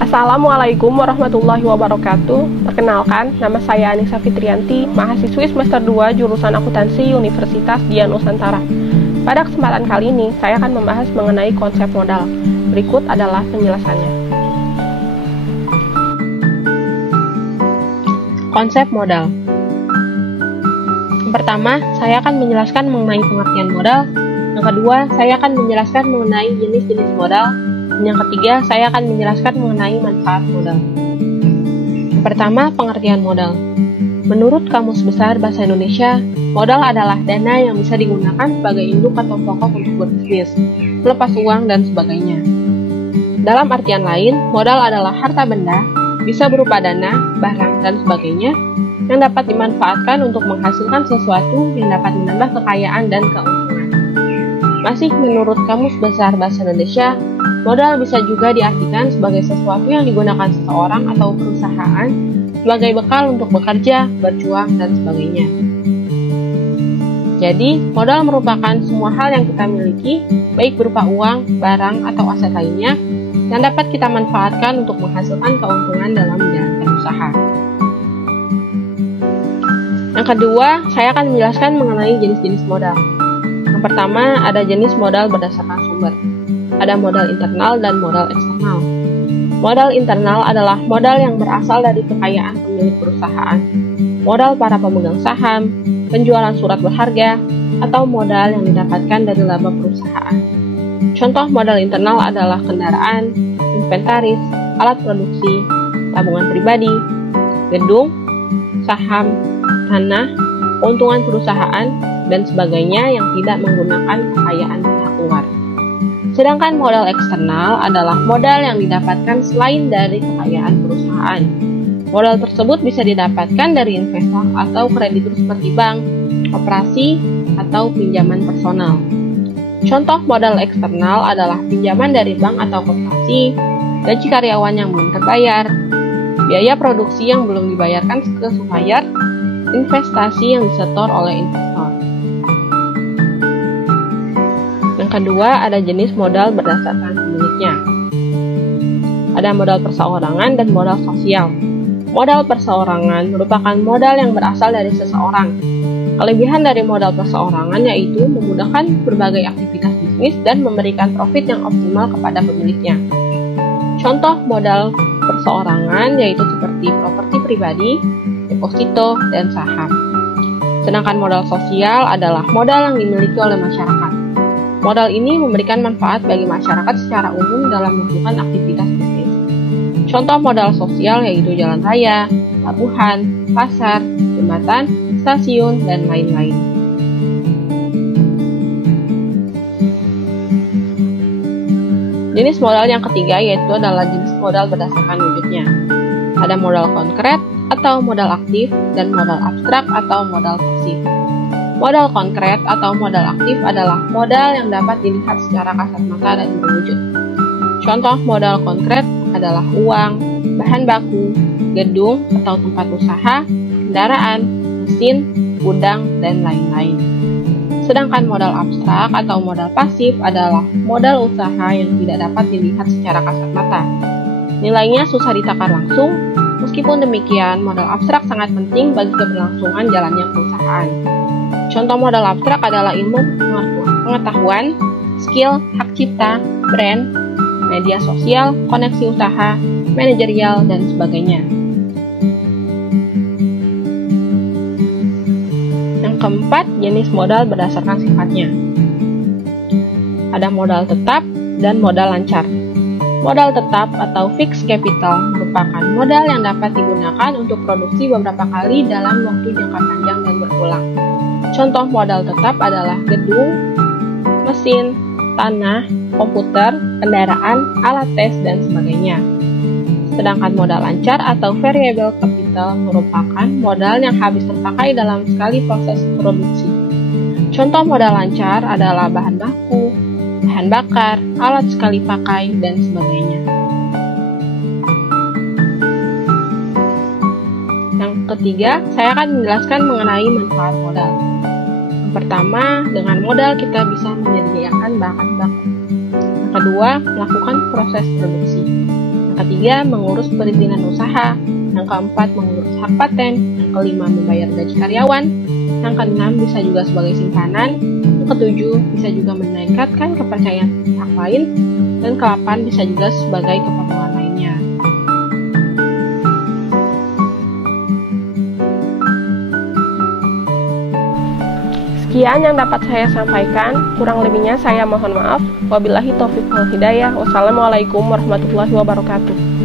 Assalamualaikum warahmatullahi wabarakatuh. Perkenalkan, nama saya Anissa Fitrianti, mahasiswi semester 2 jurusan akuntansi Universitas Dian Nusantara. Pada kesempatan kali ini, saya akan membahas mengenai konsep modal. Berikut adalah penjelasannya. Konsep modal. Yang pertama, saya akan menjelaskan mengenai pengertian modal. Yang kedua, saya akan menjelaskan mengenai jenis-jenis modal. Dan yang ketiga, saya akan menjelaskan mengenai manfaat modal. Yang pertama, pengertian modal. Menurut Kamus Besar Bahasa Indonesia, modal adalah dana yang bisa digunakan sebagai induk atau pokok untuk berbisnis, melepas uang, dan sebagainya. Dalam artian lain, modal adalah harta benda, bisa berupa dana, barang, dan sebagainya, yang dapat dimanfaatkan untuk menghasilkan sesuatu yang dapat menambah kekayaan dan keuntungan. Masih menurut Kamus Besar Bahasa Indonesia, modal bisa juga diartikan sebagai sesuatu yang digunakan seseorang atau perusahaan sebagai bekal untuk bekerja, berjuang, dan sebagainya. Jadi, modal merupakan semua hal yang kita miliki, baik berupa uang, barang, atau aset lainnya, yang dapat kita manfaatkan untuk menghasilkan keuntungan dalam menjalankan usaha. Yang kedua, saya akan menjelaskan mengenai jenis-jenis modal. Yang pertama, ada jenis modal berdasarkan sumber. Ada modal internal dan modal eksternal. Modal internal adalah modal yang berasal dari kekayaan pemilik perusahaan, modal para pemegang saham, penjualan surat berharga, atau modal yang didapatkan dari laba perusahaan. Contoh modal internal adalah kendaraan, inventaris, alat produksi, tabungan pribadi, gedung, saham, tanah, keuntungan perusahaan, dan sebagainya yang tidak menggunakan kekayaan pihak luar. Sedangkan modal eksternal adalah modal yang didapatkan selain dari kekayaan perusahaan. Modal tersebut bisa didapatkan dari investor atau kreditur seperti bank, koperasi, atau pinjaman personal. Contoh modal eksternal adalah pinjaman dari bank atau koperasi, gaji karyawan yang belum terbayar, biaya produksi yang belum dibayarkan ke supplier, investasi yang disetor oleh investor. Yang kedua, ada jenis modal berdasarkan pemiliknya. Ada modal perseorangan dan modal sosial. Modal perseorangan merupakan modal yang berasal dari seseorang. Kelebihan dari modal perseorangan yaitu memudahkan berbagai aktivitas bisnis dan memberikan profit yang optimal kepada pemiliknya. Contoh modal perseorangan yaitu seperti properti pribadi, deposito, dan saham. Sedangkan modal sosial adalah modal yang dimiliki oleh masyarakat. Modal ini memberikan manfaat bagi masyarakat secara umum dalam melakukan aktivitas bisnis. Contoh modal sosial yaitu jalan raya, pelabuhan, pasar, jembatan, stasiun, dan lain-lain. Jenis modal yang ketiga yaitu adalah jenis modal berdasarkan wujudnya. Ada modal konkret atau modal aktif dan modal abstrak atau modal pasif. Modal konkret atau modal aktif adalah modal yang dapat dilihat secara kasat mata dan berwujud. Contoh modal konkret adalah uang, bahan baku, gedung atau tempat usaha, kendaraan, mesin, gudang, dan lain-lain. Sedangkan modal abstrak atau modal pasif adalah modal usaha yang tidak dapat dilihat secara kasat mata. Nilainya susah ditakar langsung. Meskipun demikian, modal abstrak sangat penting bagi keberlangsungan jalannya perusahaan. Contoh modal abstrak adalah ilmu pengetahuan, skill, hak cipta, brand, media sosial, koneksi usaha, manajerial, dan sebagainya. Yang keempat, jenis modal berdasarkan sifatnya. Ada modal tetap dan modal lancar. Modal tetap atau fixed capital merupakan modal yang dapat digunakan untuk produksi beberapa kali dalam waktu jangka panjang dan berulang. Contoh modal tetap adalah gedung, mesin, tanah, komputer, kendaraan, alat tes, dan sebagainya. Sedangkan modal lancar atau variable capital merupakan modal yang habis terpakai dalam sekali proses produksi. Contoh modal lancar adalah bahan baku, bahan bakar, alat sekali pakai, dan sebagainya. Yang ketiga, saya akan menjelaskan mengenai manfaat modal. Yang pertama, dengan modal kita bisa menyediakan bahan baku. Yang kedua, melakukan proses produksi. Yang ketiga, mengurus perizinan usaha. Yang keempat, mengurus hak paten. Yang kelima, membayar gaji karyawan. Yang keenam, bisa juga sebagai simpanan. Yang ketujuh, bisa juga meningkatkan kepercayaan pihak lain. Dan ke-8, bisa juga sebagai keperluan lainnya. Sekian yang dapat saya sampaikan, kurang lebihnya saya mohon maaf. Wabillahi taufiq wal hidayah. Wassalamualaikum warahmatullahi wabarakatuh.